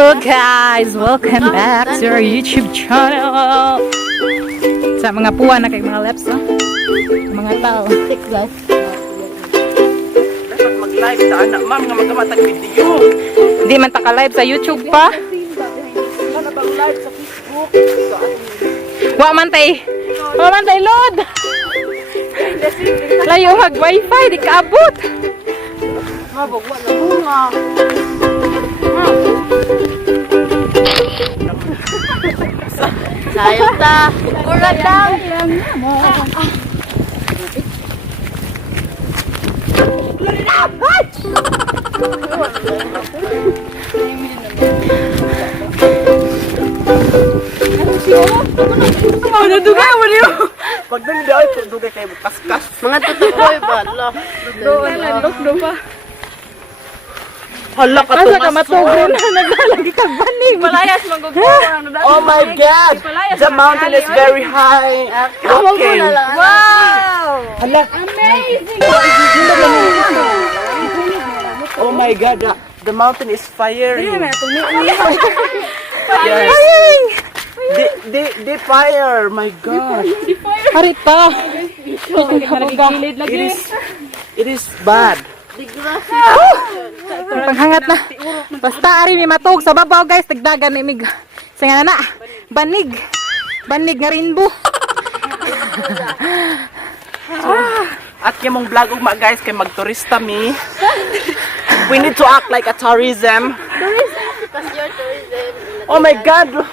Hello guys! Welcome back to our YouTube channel! Sa mga puwan na kay mga leps, no? Mga tao. Guys. Dapat mag-live sa anak, ma'am, nga magkamatag video. Hindi man taka-live sa YouTube pa. Ano bang live sa Facebook? Wa man tay load! Layo mag-wifi, di kaabot. Mabagwa na bunga. Sayang ta. Kurang lang. Oh, nadugay mo niyo! Pag nang dahil, pagdugay kayo kaskas. Mga tutukoy ba? Doon pa. Hala ka Asa ka matugon na naglalagi kag banig. Malayas magugawang. Oh my God! The mountain is very high. Okay. Wow! Hala. Oh my God! The mountain is fiery. Yes. The fire! My God! Harita. It is bad. Panghangat na. Basta ari ni matug sa babaw guys, dagdagan ni mig. Singa na. Banig. Banig nga rainbow. At yung mong vlog ugma guys kay magturista mi. We need to act like a tourism. Oh my God!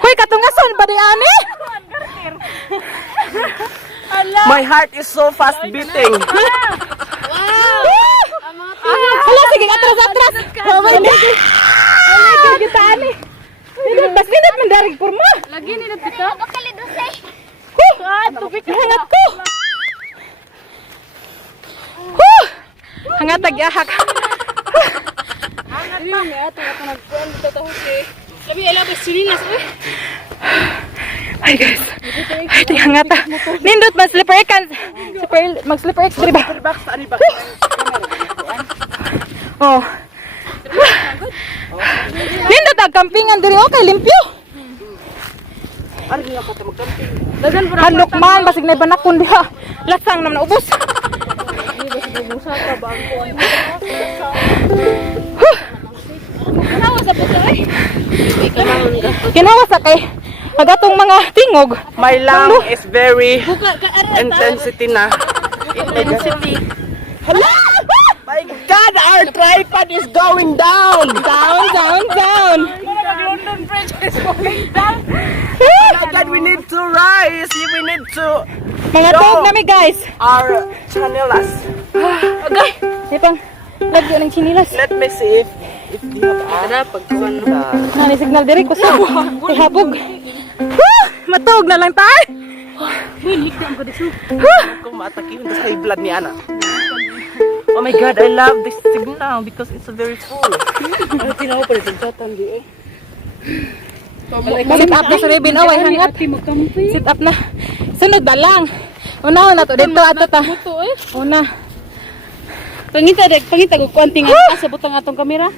Hoy katungason ba di ani? My heart is so fast beating. Hala sige atras. Oh my God. Oh my God kita ani. Bas minit man darig porma. Lagi ni dito. Tubig hangat ko. Hangat tag-ahak. Ay guys. Ay hangat ta. Nindot man slipper kan. Mag slipper X diri ba? Oh. Nindot ang campingan diri okay limpyo. Ano nga ka magkamping? Halok man basig na banakon diha. Lasang naman ubos. Kinawa sa kay agatong mga tingog. My lung is very intensity na. Intensity. My God, our tripod is going down. Down. Oh my God, we need to rise. We need to Mga tuog nami guys. our chanelas. Okay. Sipang lagyo ng chinilas. Let me see if you have Nani signal diri ko sa ihabog. Matuog na lang tayo. kung maatake yung high blood ni Ana. Oh my God, I love this signal because it's very full. Sit up na sa Rebin. Away hangat. Sit up na. Sunod na lang. Una na to. Dito ato ta. Una. Pangita ko konting sa butang atong kamera.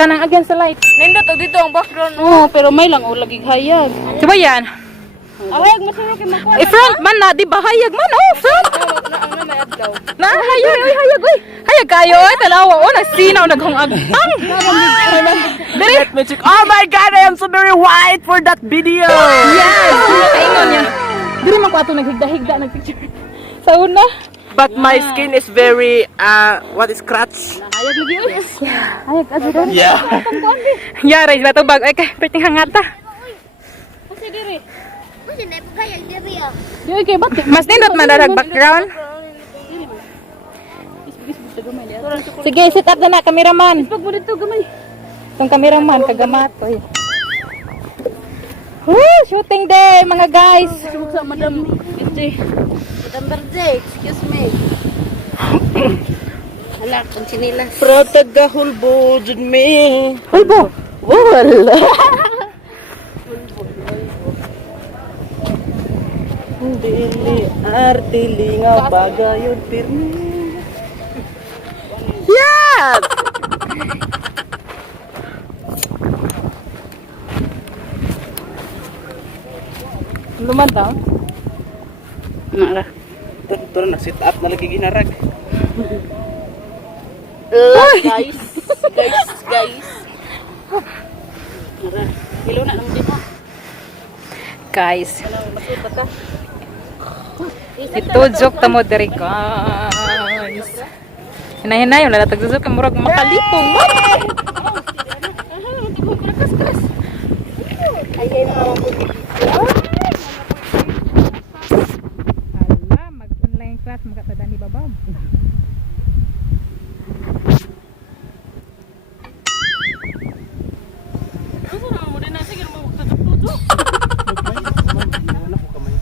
Kanang again sa light. Nindot dito ang background. Oh, pero may lang lagi hayag. Diba yan? Hayag masuro kay makuha. Front man na. Diba hayag man? Oh, front. Na, hayag. Hayag. Hayag kayo. Tanawa. Oh, nagsinaw. Naghungag. Let me check. Oh my God, I am so very white for that video. Yes! Kaingon niya. Diri man ko ato naghigda-higda nagpicture. Sa una. But my skin is very, what is scratch? Hayag lagi oy. Hayag ato doon. Yeah. Yara, ba ito bag? Ay, perting hangata. Kasi diri. Di kay batik. Mas nindot man dalag background. Sige, sit up na cameraman. Pag mo dito gamay. Itong cameraman, kagamat. Oy. Woo! Shooting day, mga guys. Sumuk sa Madam DJ. Madam Birthday, excuse me. Hala, kung sinilas. Protag hulbo jud me. Hulbo. Wala. Dili artili nga bagayod pirmi. Yeah! Lumantaw. Nara. Ito na, sit up na lagi ginarag. Guys. Guys. Nara. Hilo na naman dito. Guys, Ano, masuta ka? itujok ta mo diri guys. Hinay-hinay wala tagsusok ka murag makalipong. Ayay na ako. Hala, mag-online class magkatadani babaw. Ano na mo din na sige mo magtutok-tutok. Ano ko kamay?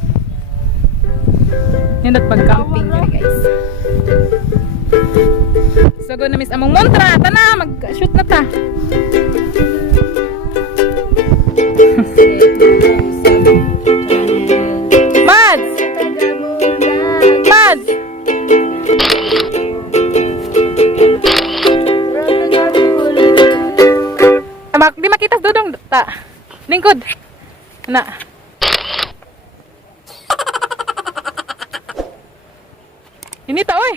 Nindot pag-camping diri guys. So go na miss among montra, tana mag-shoot na ta. Mads! Mads! Di makita sa dudong ta. Lingkod. Na. Ini ta oy.